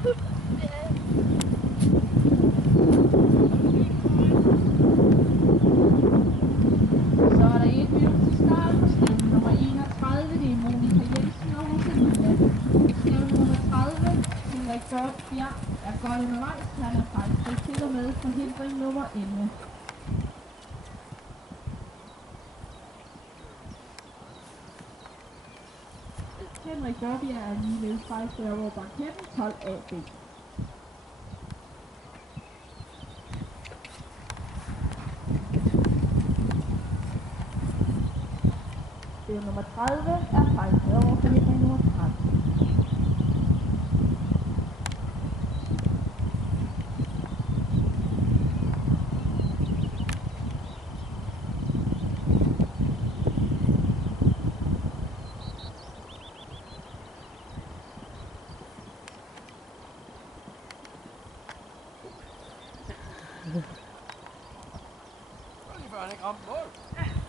Så er der 1 minut til start på stævne nummer 31, det er Monika Jensen og Rosalina. Stævne nummer 30, Henrik Bjørn er godt undervejs, han er fejlfri til og med forhindring nummer 11. Henrik Bjørn er ligeledes fejlfri over banketten 12 AB. Stævne nummer 30 er fejlfri over forhindring nummer 13. Lige før han ikke ramte mål.